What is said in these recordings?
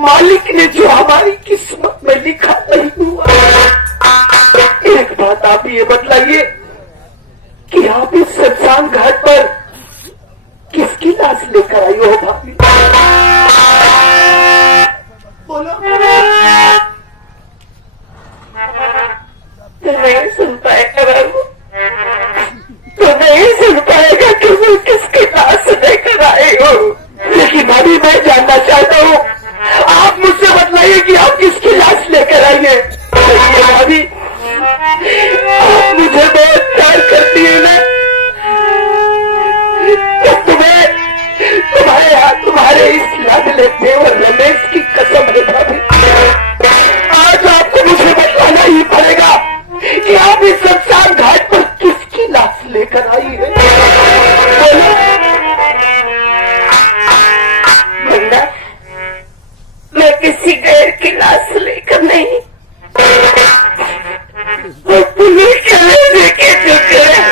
मालिक ने जो हमारी किस्मत में लिखा नहीं हुआ। एक बात आप ये बतलाइए कि आप इस शमशान घाट पर किसकी लाश लेकर आई हो भाभी? बोलो। तो नहीं सुन पाएगा बाबू, तो नहीं सुन पाएगा कि मैं किसकी लाश लेकर आई हो। लेकिन भाभी मैं जानना चाहता हूँ, आप मुझसे बतलाइए कि आप किसकी लाश लेकर आई है। भाभी आप मुझे बहुत प्यार करती है ना, तो तुम्हारे इस लाडले देवर रमेश की कसम है भाभी, आज आपको मुझे बतलाना ही पड़ेगा कि आप इस शमशान घाट पर किसकी लाश लेकर आई है। बोलो। बंदा, मैं किसी गैर की लाश लेकर नहीं, वो पुलिस कलेजे के टुकड़े,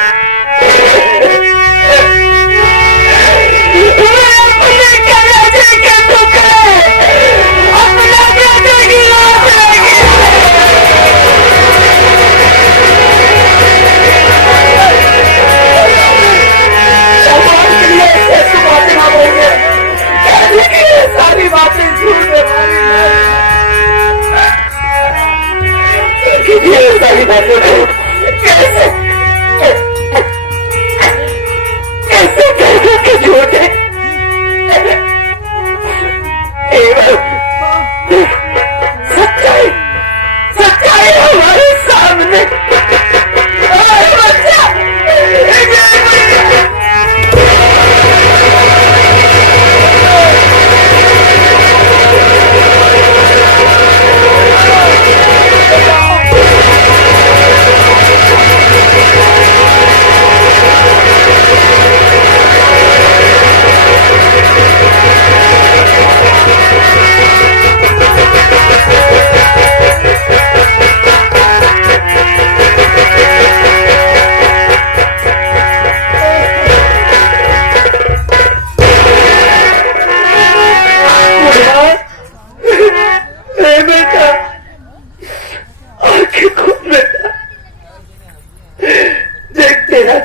सारी बातें झूठ है, सारी बातें कैसे कैसे कहते कि झूठ है। सच्चाई सच्चाई हमारे सामने।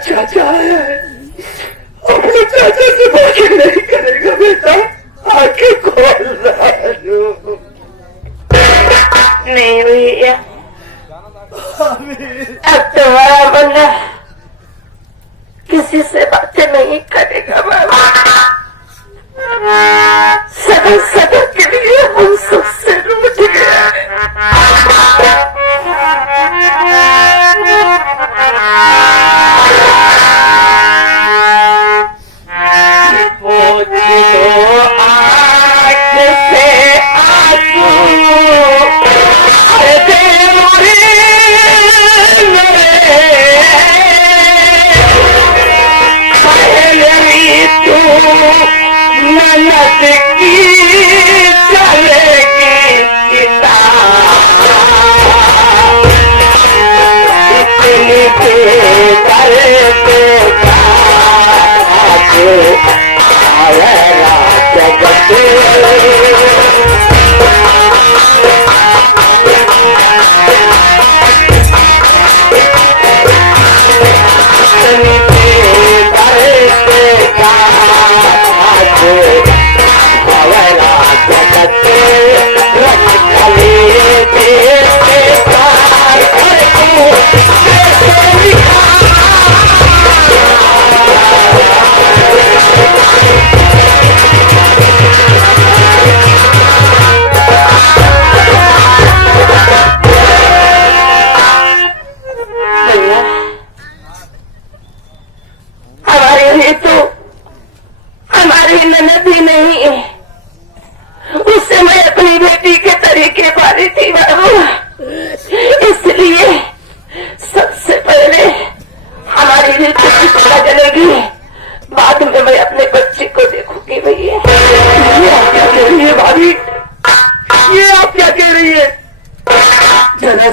चाचा आया है, अपने चाचा से बातें नहीं करेगा बेटा, आके खोल रहा है। नहीं भैया, अब तुम्हारा बंदा किसी से बातें नहीं करेगा बाबा। सदा सदा के लिए हम सबसे रूठ गया है।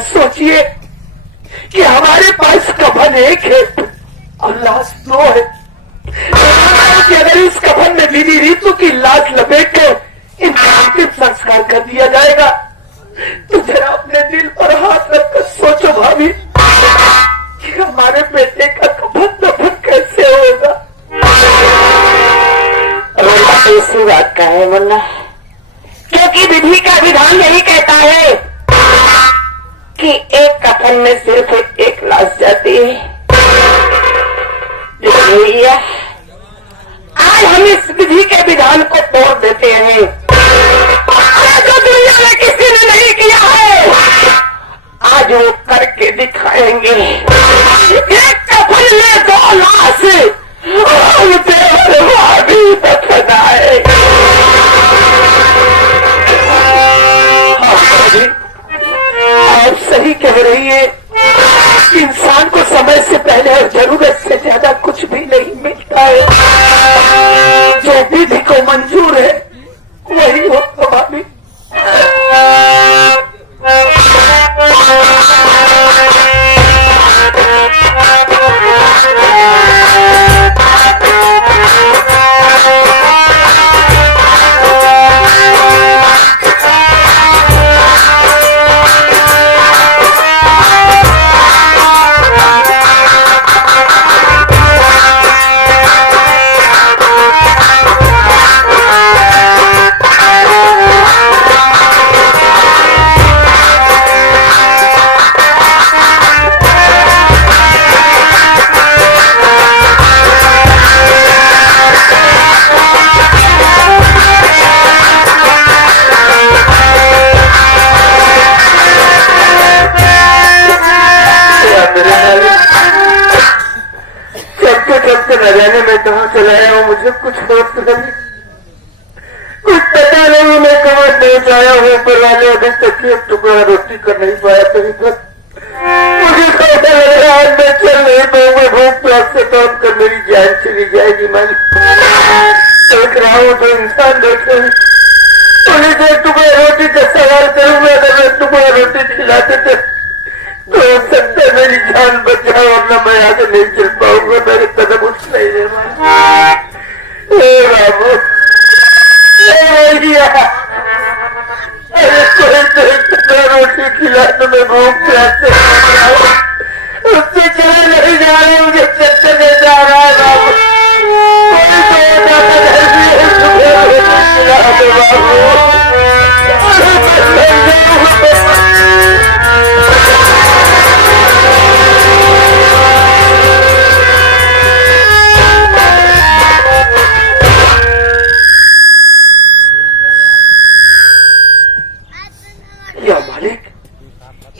सोचिए कि हमारे पास कफन एक है और लाश दो है। कि अगर इस कफन में बीवी रीतू की लाश लपेट कर इनका अंतिम संस्कार कर ऐसी बात का है मुन्ना, क्योंकि विधि का विधान यही कहता है कि एक कफन में सिर्फ एक लाश जाती है। भैया आज हम इस विधि के विधान को तोड़ देते हैं। जो दुनिया में किसी ने नहीं किया है आज वो करके दिखाएंगे। एक कफन में 2 लाश भी दफनाए। आप सही कह रही है, इंसान को समय से पहले और जरूरत से ज्यादा कुछ भी नहीं मिलता है। जो विधि को मंजूर है वही हो भाभी। कहाँ चलाया हूँ मुझे कुछ होश नहीं, कुछ पता नहीं मैं कहाँ पहुँचाया हूँ। पर वाले अभी तक एक टुकड़ा रोटी कर नहीं पाया कहीं तक। मुझे ऐसा लग रहा है मैं चल नहीं पाऊंगा, भूख प्यास से काम कर मेरी जान चली जाएगी। मैं देख रहा हूँ तो इंसान बैठे हैं, पुलिस एक टुकड़ा रोटी का सवाल करूंगा। अगर एक टुकड़ा रोटी खिलाते थे तो हो सकता है मेरी जान बच जाए और न मैं आगे नहीं चल पाऊंगा। मेरे कदम उठ नहीं रहे बाबू। अरे कोई तो एक टुकड़ा रोटी खिला तो मैं भूख प्यास से उससे चले नहीं जा रहे, मुझे चलते नहीं जा रहा है बाबू। कोई तो टुकड़ा रोटी खिला दो बाबू।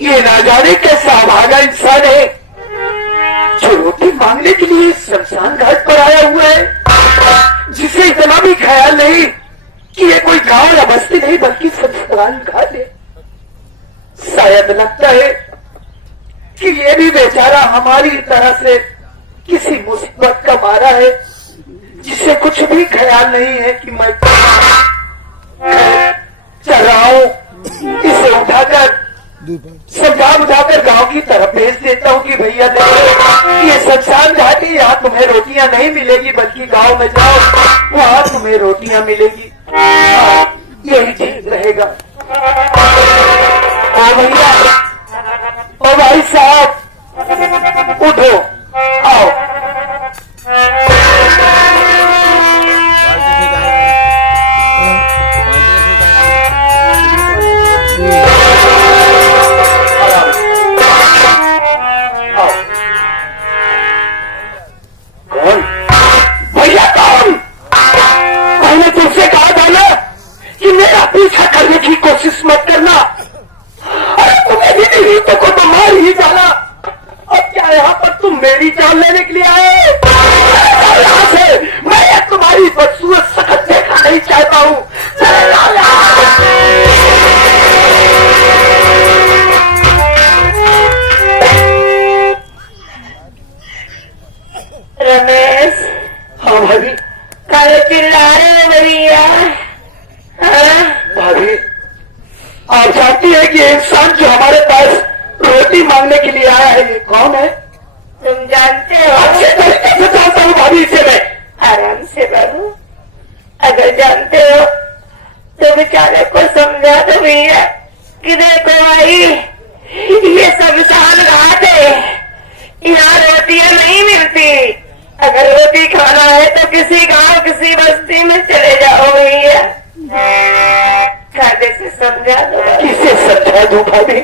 ये ना जाने कैसा अभागा इंसान है जो रोटी मांगने के लिए शमशान घाट पर आया हुआ है, जिसे इतना भी ख्याल नहीं कि ये कोई गांव या बस्ती नहीं बल्कि शमशान घाट है। शायद लगता है कि ये भी बेचारा हमारी तरह से किसी मुसीबत का मारा है, जिसे कुछ भी ख्याल नहीं है कि मैं चल रहा हूं। इसे उठाकर समझा बुझाकर गांव की तरफ भेज देता हूँ कि भैया देखो ये शमशान घाट है, यहाँ तुम्हें रोटियां नहीं मिलेगी बल्कि गांव में जाओ वहाँ तुम्हें रोटियां मिलेगी। यही ठीक रहेगा। ओ भैया, ओ भाई साहब उठो, आओ। पीछा करने की कोशिश मत करना। अरे तुम्हें भी नहीं तो मार ही डाला, अब क्या यहाँ पर तुम मेरी जान लेने के लिए आए? यहाँ से मैं तुम्हारी बदसूरत सकत देखना नहीं चाहता हूँ। रमेश। हाँ भाभी। कल चिल्ला रहे भैया? भाभी आप जानती है कि इंसान जो हमारे पास रोटी मांगने के लिए आया है ये कौन है? तुम जानते हो? अच्छे तरीके से जानता हूँ भाभी, इसे मैं आराम से बाबू। अगर जानते हो तो बेचारे को समझा दो भैया कि देखो भाई ये शमशान घाट है, यहाँ रोटियां नहीं मिलती। अगर रोटी खाना है तो किसी गांव किसी बस्ती में चले जाओ किसे समझा दूं भाभी?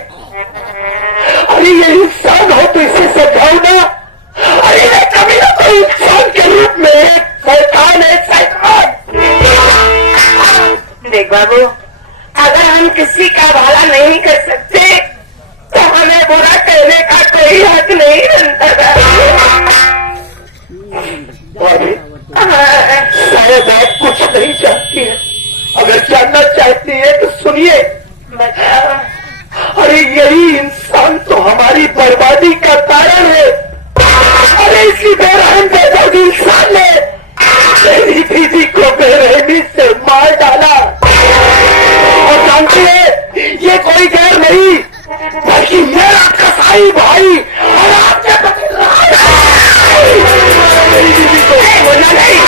अरे ये इंसान हो तो इसे समझाओ ना। अरे ये कभी ना कोई इंसान के रूप में शैतान है, शैतान। देख बाबू, अगर हम किसी का भला नहीं कर सकते तो हमें बुरा कहने का कोई हक नहीं बनता। शायद आप कुछ नहीं चाहती है, अगर जानना चाहती है तो सुनिए। अरे यही इंसान तो हमारी बर्बादी का कारण है। अरे इसी बेरहम बेदर्द इंसान ने मेरी बीवी को बेरहमी से मार डाला। और जानती है ये कोई गैर नहीं बल्कि मेरा कसाई भाई और आपके मेरी बीवी को बोलना नहीं।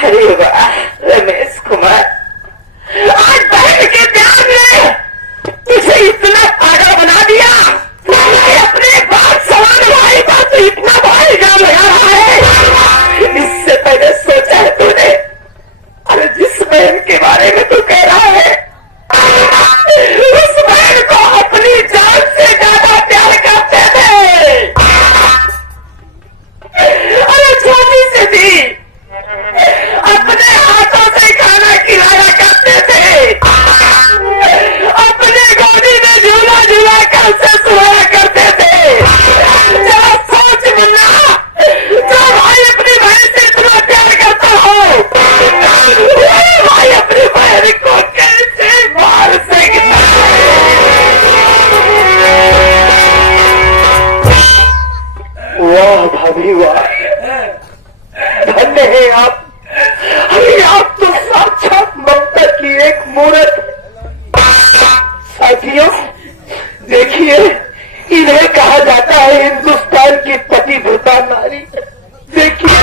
अरे वाह रमेश कुमार, आज बहन के प्यार ने तुझे इतना पागल बना दिया कि अपने बात सवाल भाई बात इतना भाई जाम लगा रहा है। इससे पहले सोचा है तूने? अरे जिस बहन के बारे में तू कह रहा है उस बहन को अपनी जान से ज्यादा प्यार करते थे। अरे छोटी सी थी, अपने हाथों से खाना खिलाया करते थे, अपने गोदी में झूला झूला कर से सोया करते थे। जरा सोच मुन्ना, जो भाई अपनी बहन से इतना प्यार करता हो वो भाई अपनी बहन को कैसे मार सकता है? वाह भाभी वाह, धन्य है आप। अरे आप तो साक्षात ममता की एक मूर्त। साथियों देखिए, इन्हें कहा जाता है हिंदुस्तान की पतिव्रता नारी। देखिए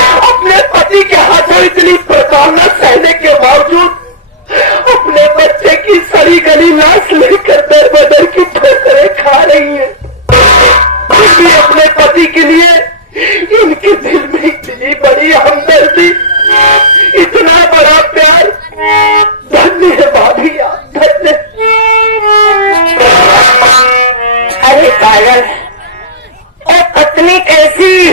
अपने पति के हाथों इतनी प्रताड़ना सहने के बावजूद अपने बच्चे की सड़ी गली लाश लेकर दर बदर की ठोकरें खा रही है। फिर भी अपने पति के लिए इनके दिल में इतनी बड़ी हमदर्दी, इतना बड़ा प्यार। धन्य है भाभी आप, धन्य। अरे पागल, और पत्नी कैसी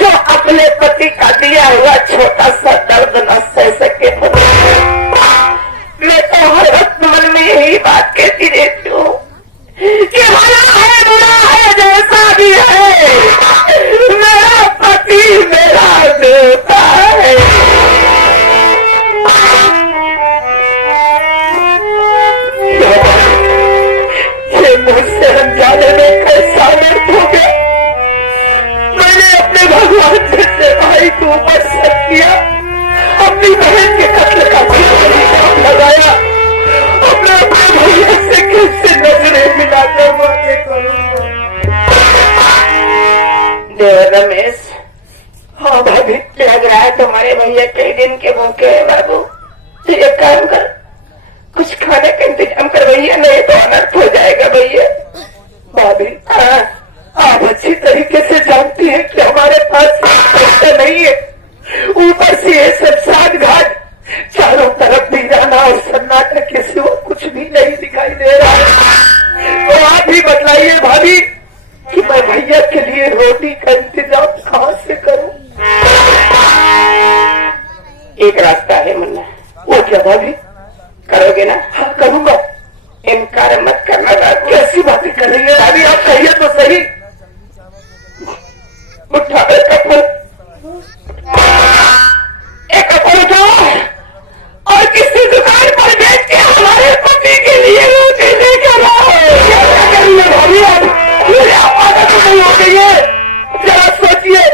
जो अपने पति का दिया हुआ छोटा सा दर्द न सह सके। मैं तो हर वक्त मन में यही बात कहती रहती हूँ कि भला है बुरा है जैसा भी है, मेरा पति मेरा देवता है। ये मुझसे अनजाने में कैसा व्यर्थ हो गया। मैंने अपने भगवान जैसे भाई को ऊपर शक किया, अपनी बहन के कत्ल का इल्जाम लगाया। अपने भैया से कैसे नजरें मिलाकर बातें करूंगा। देवर रमेश, हाँ भाभी, लग रहा है तुम्हारे भैया कई दिन के भूखे है। बाबू तो एक काम कर, कुछ खाने का इंतजाम कर भैया, नहीं तो अनर्थ हो जाएगा भैया। भाभी हाँ, आप अच्छी तरीके से जानती हैं कि हमारे पास पैसा नहीं है, ऊपर से ये शमशान घाट, चारों तरफ वीराना और सन्नाटा के सिवा कुछ भी नहीं दिखाई दे रहा है। तो आप ही बतलाइए भाभी कि मैं भैया के लिए रोटी का इंतजाम कहाँ से करूं? एक रास्ता है मुन्ना। वो क्या भाभी? करोगे ना? हाँ करूंगा। इनकार मत करना बाबू। कैसी बातें कर रही है भाभी, आप कहिए तो सही। उठा एक कपूर उठाओ और किसी दुकान पर बैठ के हमारे पति के लिए रोटी लेकर आओ। क्या कर रही है भाभी आप? मुझे आदत नहीं हो गई है। जरा सोचिए,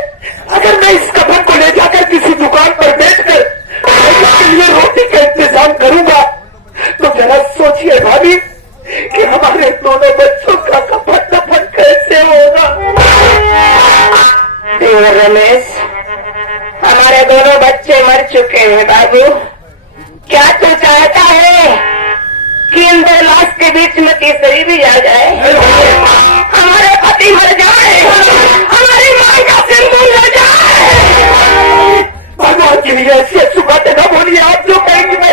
अगर मैं इस कफन को ले जाकर किसी दुकान पर बैठकर के लिए रोटी का इंतजाम करूंगा तो जरा सोचिए भाभी कि हमारे दोनों बच्चों का कफन दफन कैसे होगा। देवर रमेश, हमारे दोनों बच्चे मर चुके हैं बाबू। क्या तू चाहता है कि इन दो लाश के बीच में तीसरी भी आ जाए? हमारे पति मर जाए, हमारी मां का सिंदूर ले जाए। भगवान के लिए ऐसी अच्छी बातें न बोलिए, आप जो कहेंगे मैं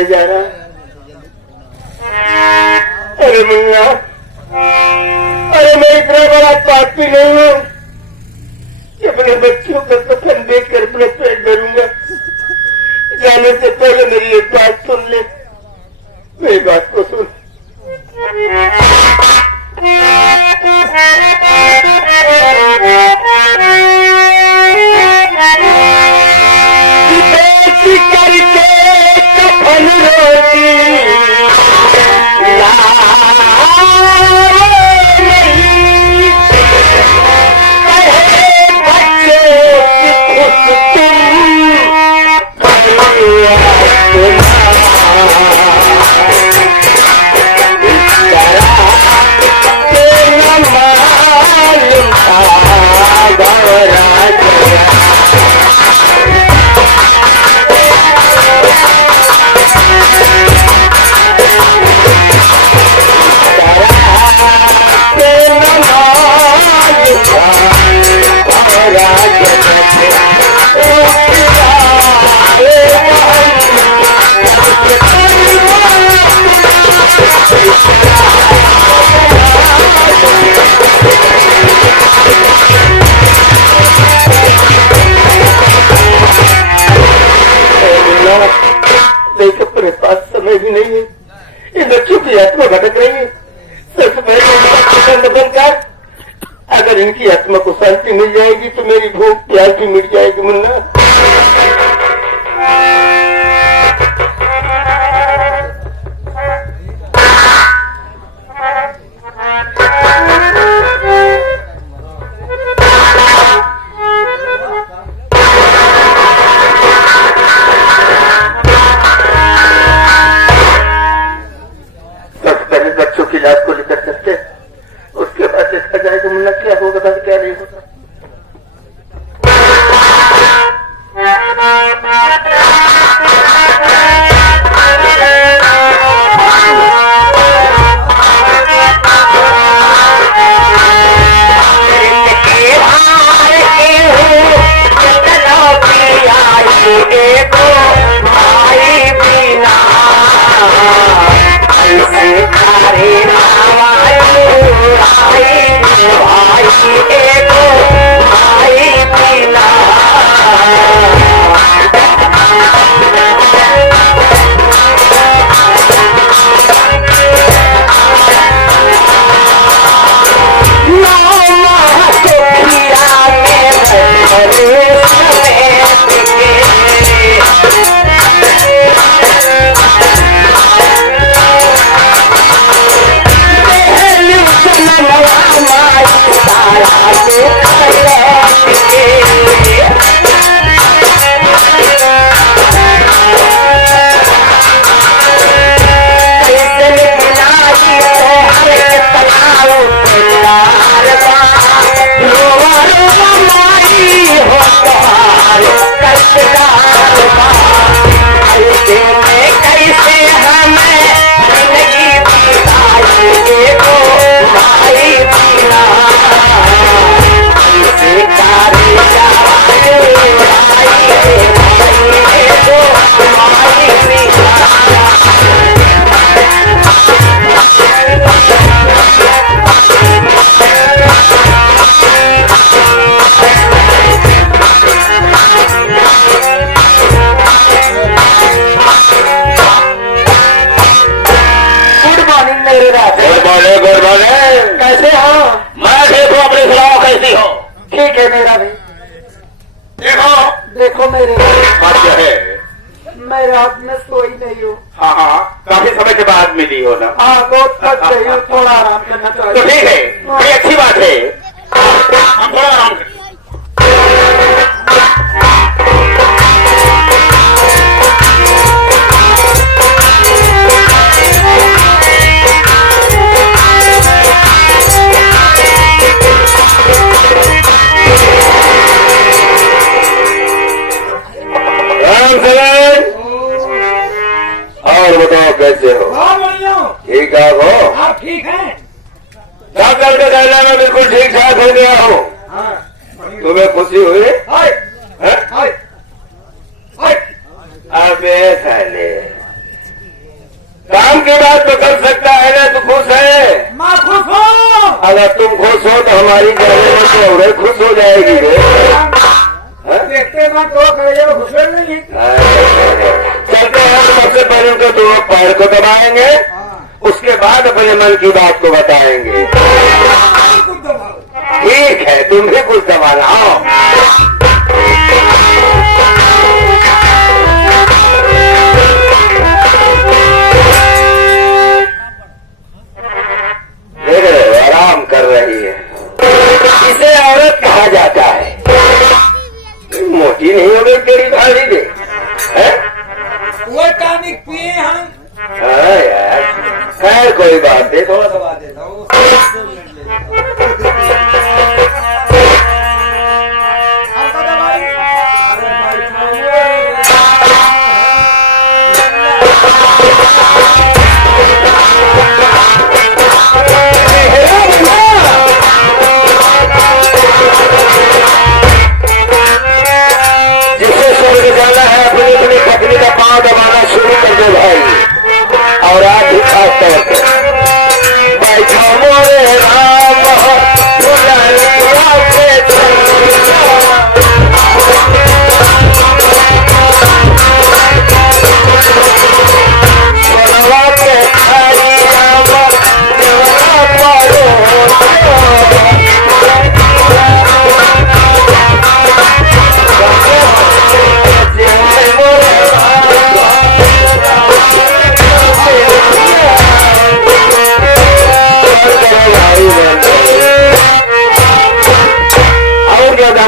करने जा रहा? अरे मुन्ना, अरे मैं इतना बड़ा पापी नहीं हूँ कि अपने बच्चों का कफन देखकर अपने पेट भरूंगा। जाने से पहले मेरी एक बात सुन ले, मेरी बात को सुन। बेटी करके कफन रोटी देख अपने पास समय भी नहीं है, इन बच्चों की आत्मा भटक रही है। सबसे पहले बनकर अगर इनकी आत्मा को शांति मिल जाएगी तो मेरी भूख प्यास भी मिट जाएगी। मुन्ना लाश को लेकर चलते, उसके बाद देखा जाएगा मुन्ना क्या होगा क्या नहीं होगा। कैसे हो? मैं देखो अपनी सुनाओ कैसी हो? ठीक है मेरा भी। देखो देखो मेरे बात क्या है? मैं रात में सोई नहीं हूँ। हाँ हाँ, काफी समय के बाद मिली हो ना? हाँ बहुत थक गई हूँ, थोड़ा आराम करना तो चाहिए। ठीक है, बड़ी अच्छी बात है, हम थोड़ा आराम करें। और बताओ कैसे हो? ठीक ठाक हो? आप ठीक है? डॉक्टर के कहने में बिल्कुल ठीक ठाक हो गया हूँ। तुम्हें खुशी हुई? अबे साले, काम की बात तो कर सकता है ना, तू खुश है? मैं खुश हूँ। अगर तुम खुश हो तो हमारी जाने में तो और खुश हो जाएगी रे। देखते मैं तो कलेजे में घुस नहीं है। चलते हैं तो सबसे पहले तो दो पैर को दबाएंगे, उसके बाद अपने मन की बात को बताएंगे। ठीक है, तुम भी कुछ दबाना। आओ देख रहे हो, आराम कर रही है। इसे औरत कहा जाता है। मोटी नहीं हो गई तेरी भाभी दे, वो टॉनिक पिए हम। हाँ यार, खैर कोई बात नहीं, थोड़ा दबा देता हूँ। जिसे स्वर्ग जाना है अपनी अपनी पत्नी का पांव दबाना शुरू कर दो भाई। और आज भी खास तौर पर बैठा मोरे राम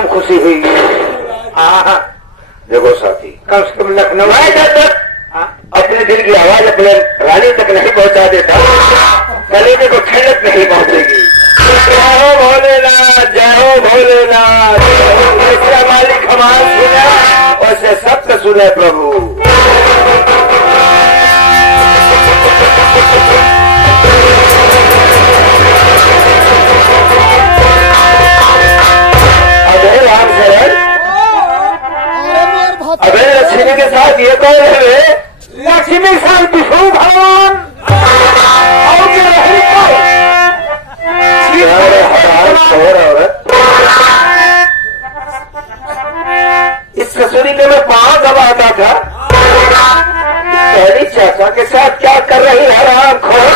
खुशी हुई। देखो साथी, कम से कम लखनऊ आए तक अपने दिल की आवाज अपने रानी तक नहीं पहुंचा देता, कलेजे को ठंडक नहीं पहुंचेगी। जय हो भोलेनाथ, जय हो भोलेनाथ। जैसा मालिक हमारा सुना वैसे सत्य सुने प्रभु। अबे लक्ष्मी के साथ ये कौन है रे? लक्ष्मी के साथ विष्णु भगवान और क्या रहे औरत। इस कसूरी के मैं पांव दबाता था, पहली चाचा के साथ क्या कर रही है राम खोर?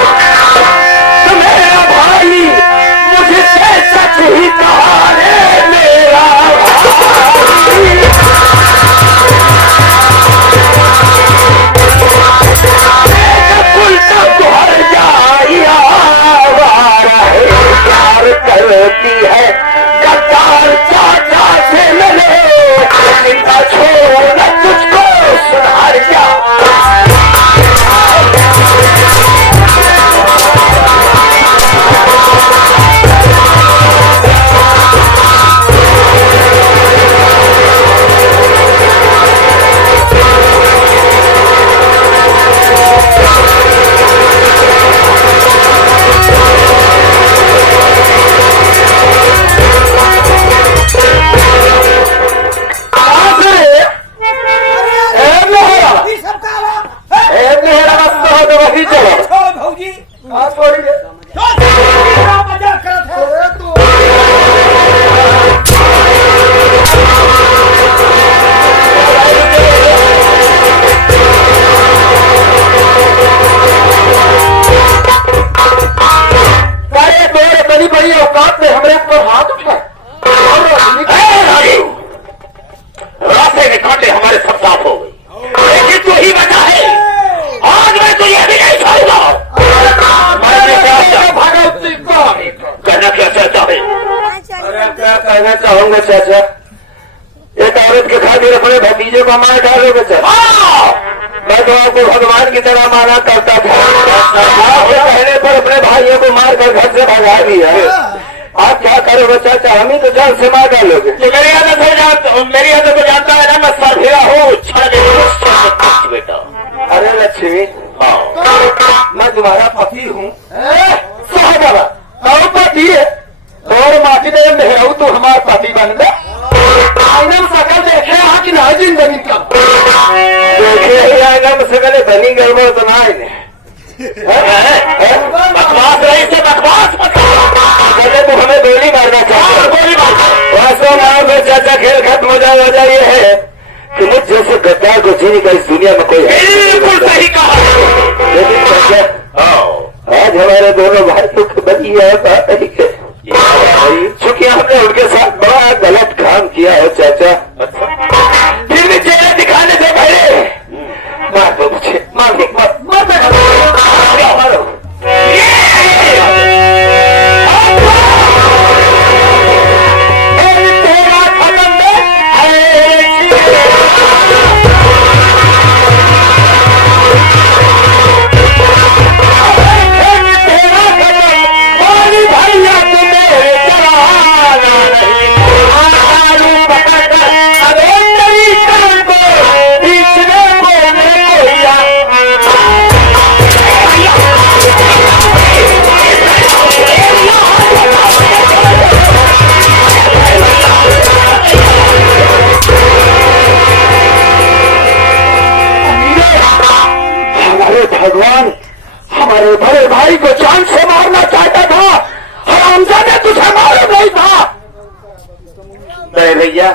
मेरा भाई मुझे सच ही कहा रे मेरा भाई। करती है गद्दार चाचा से मिले, जिंदा छोड़ तुझको सुधार जा। रास्ते के कांटे हमारे सब साफ हो गई, लेकिन तू ही बचा है। आज मैं तुझे भी नहीं छोड़ूंगा। कहना क्या चाहता है? अरे क्या कहना चाहूंगा चाचा, एक औरत के खातिर अपने भतीजे को मार डालोगे चाचा? मैं तो आपको भगवान की तरह माना करता था, आपके कहने पर अपने भाइयों को मार कर घर से भगा दिया। आप क्या करोगे चाचा? हम ही तो जान से मार डालोगे। तो मेरी आदत को जानता है ना, मैं सरफिरा हूँ बेटा। अरे लक्ष्मी, मैं तुम्हारा पति हूँ। और पति है और माटी दे मेहराऊ, तू हमारा पति बन गए। आईना में सकल देखे यहाँ की ना जिंदगी का देखे ही आईना में सकल बनी गड़बड़ बनाए ने। बकवास रही से बकवास पहले तो हमें गोली मारना चाहिए। गोली मारना चाचा, खेल खत्म हो जाए। वजह ये है कि मुझ जैसे गद्दार को जीने का इस दुनिया में कोई बिल्कुल सही कहा। लेकिन चाचा आज हमारे दोनों भाइयों की बनी है चूंकि हमने उनके साथ बड़ा गलत काम किया है चाचा, फिर भी चेहरा दिखाने से पहले मार दो मुझे, मार दो, मारो। भगवान हमारे बड़े भाई को जान से मारना चाहता था, हरामजादे तुझे मालूम नहीं था। नहीं भैया,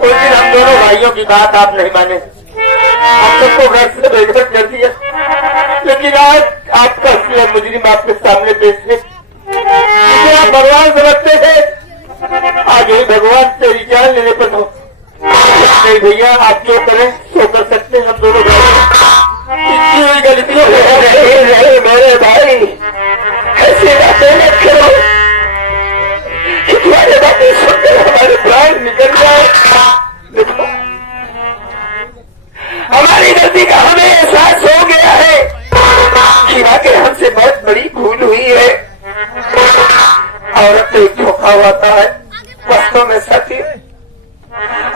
उस दिन हम दोनों भाइयों की बात आप नहीं माने, हम सबको घर से बेघर कर दिया। लेकिन आज आपका असली मुजरिम आपके सामने पेश है, जिसे आप भगवान समझते थे, आज ही भगवान तेरी जान लेने पर हो। नहीं भैया, आप जो करें सो कर सकते हैं। हम दोनों भाई गलतियों नहीं मेरे भाई, ऐसी बातें मत करो कि तुम्हारे बातें सुनकर हमारे प्राण निकल जाए। देखो, हमारी गलती का हमें एहसास हो गया है कि वाकई हमसे बहुत बड़ी भूल हुई है। औरत तो एक धोखा होता है, वास्तव में सत्य।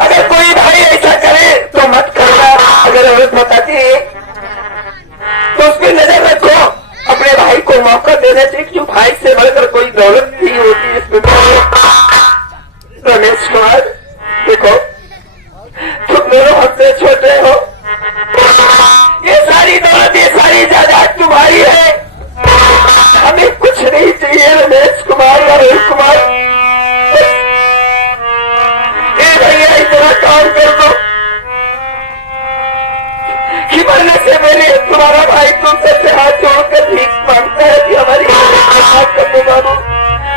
अगर कोई भाई ऐसा करे तो मत करना। अगर औरत बताती है तो उसकी नजर रखो, अपने भाई को मौका देना चाहिए, क्यों भाई से बढ़कर कोई दौलत नहीं होती इसमें। रमेश कुमार, देखो तुम दोनों हमसे छोटे हो, ये सारी दौलत, ये सारी जायदाद तुम्हारी है, हमें कुछ नहीं चाहिए। रमेश कुमार और रोहित कुमार, ये भैया इतना काम कर दो कि मरने से पहले तुम्हारा भाई तुमसे हाथ जोड़कर भीख मांगता है कि हमारी माफ कर दो बाबू,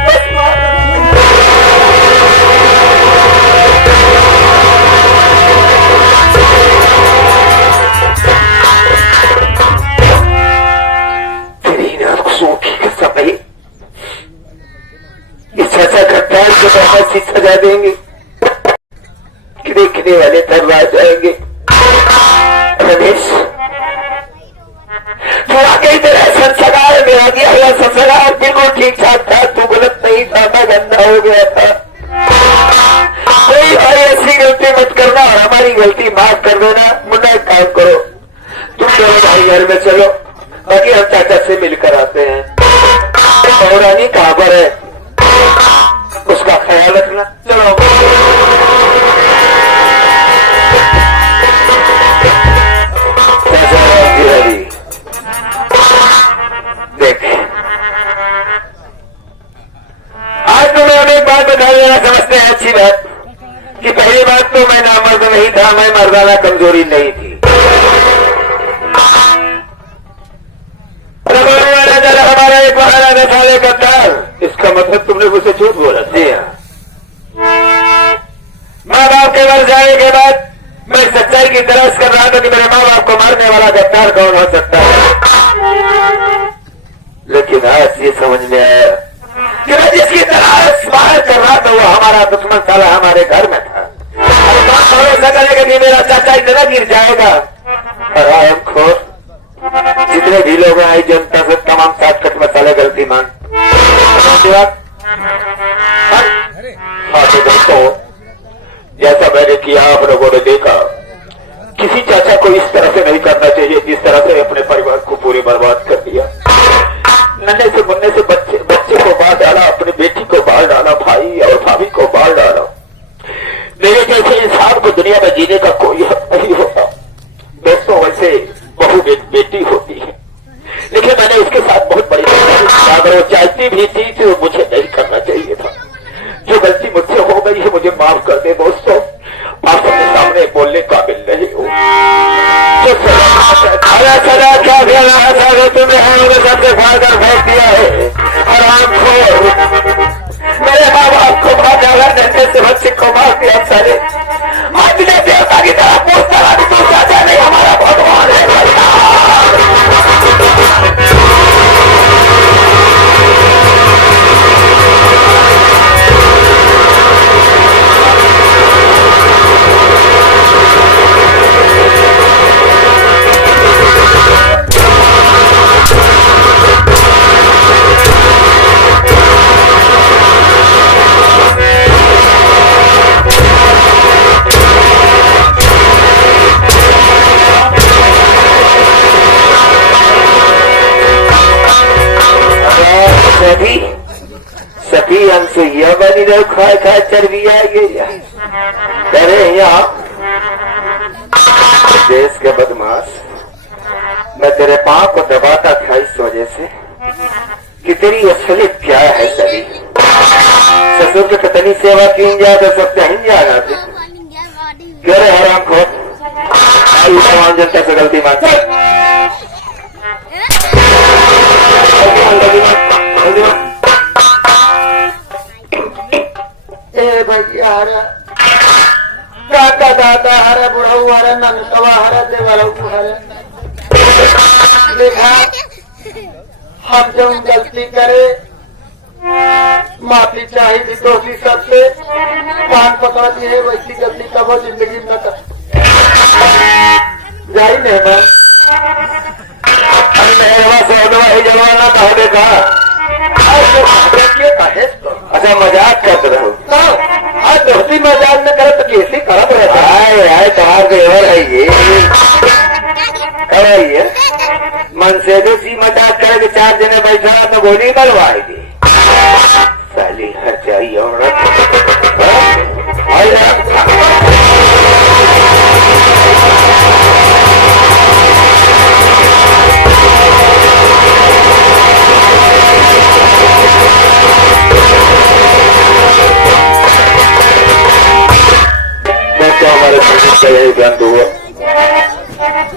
बस तेरी आंखों की कसम है, इस ऐसा गद्दार को तो ऐसी सजा देंगे कि देखने वाले थर्रा जाएंगे। रमेश, तू आगे तेरा संस्कार में आ गया हुआ संस्कार बिल्कुल ठीक ठाक था, तू गलत नहीं था, मैं गंदा हो गया था। कोई भाई ऐसी गलती मत करना और हमारी गलती माफ कर देना। मुन्ना एक काम करो, तुम दोनों भाई घर में चलो, बाकी हम चाचा से मिलकर आते हैं। पौरानी कहाँ पर है उसका ख्याल रखना। चलो देख, आज तो मैं अनेक बात बता देना समझते हैं अच्छी बात कि पहली बात तो मैं नामर्द नहीं था, मैं मर्दाना कमजोरी नहीं थी। हमारा एक बहाना न साले गद्दार, इसका मतलब तुमने मुझसे झूठ बोला। जी हाँ, माँ बाप के मर जाने के बाद मैं सच्चाई की तलाश कर रहा था कि मेरे माँ बाप को मारने वाला गद्दार कौन हो सकता है। लेकिन आज ये समझ में आया कि मैं जिसकी तलाश बाहर कर रहा था वो हमारा दुश्मन साला हमारे घर में था। भरोसा करेगा कि मेरा चाचा इतना गिर जाएगा। और आयम खोर जितने भी लोग आई जनता से तमाम साठ मसाले गलती मान। हाँ तो दोस्तों, जैसा मैंने किया आप लोगों ने देखा, किसी चाचा को इस तरह से नहीं करना चाहिए जिस तरह से अपने परिवार को पूरी बर्बाद कर दिया। नन्हे से मुन्ने से बच्चे को मार डाला, अपनी बेटी को मार डाला, भाई और भाभी को मार डाला। मेरे जैसे इंसान को दुनिया में जीने का कोई हक नहीं होता। दोस्तों, वैसे बहू एक बेटी होती है, से फाड़कर फेंक दिया है। और आपको मेरे माँ बाप को मार डाला, डंडे से बच्चे को मार दिया साले। आज तुझे देवता की तरह पूछता रहा, तू चाचा नहीं हमारा भगवान है। सभी हमसे यह बनी रहे खाए खाए चर्बिया ये करे यहाँ देश के बदमाश। मैं तेरे पाँव को दबाता था इस वजह से कि तेरी असलियत क्या है। सभी ससुर के पत्नी सेवा की जा तो सबसे ही जाना थे। क्यों रे हराम खोर, तमाम जनता से गलती मानते भैया हरा दादा दादा हरा बुढ़ाऊ हरा ननकवा हरा देवरू हरा। देखा हम जब गलती करे माफी चाहिए दोषी सबसे कान पकड़ दिए, वैसी गलती कब जिंदगी में कर जाई नहीं। मैं जलवाना कहा देखा। अच्छा मजाक करते रहो। आज दोस्ती मजाक न करे तो कैसी खराब रहता है। बाहर देवर है ये मन से तो सी मजाक करे कि 4 जने बैठा तो गोली मरवाएगी साली हचाई औरत।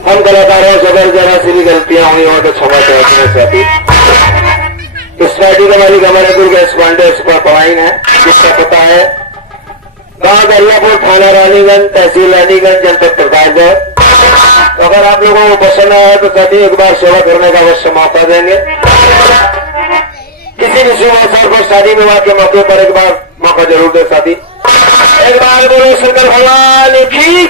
हम कलाकारों से अगर जरा सी भी गलतियां हुई हो तो क्षमा चाहते हैं। इस पार्टी का मालिक हमारे दुर्ग पांडे सुपर पवाइन है, जिसका पता है गांव दरियापुर, थाना रानीगंज, तहसील रानीगंज, जनपद प्रकाशगढ़। तो अगर आप लोगों को पसंद आया तो सभी एक बार सेवा करने का अवश्य मौका देंगे। किसी भी शुभ अवसर पर शादी विवाह के मौके पर एक बार मौका जरूर दे साथी। एक बार बोलो शंकर भगवान की।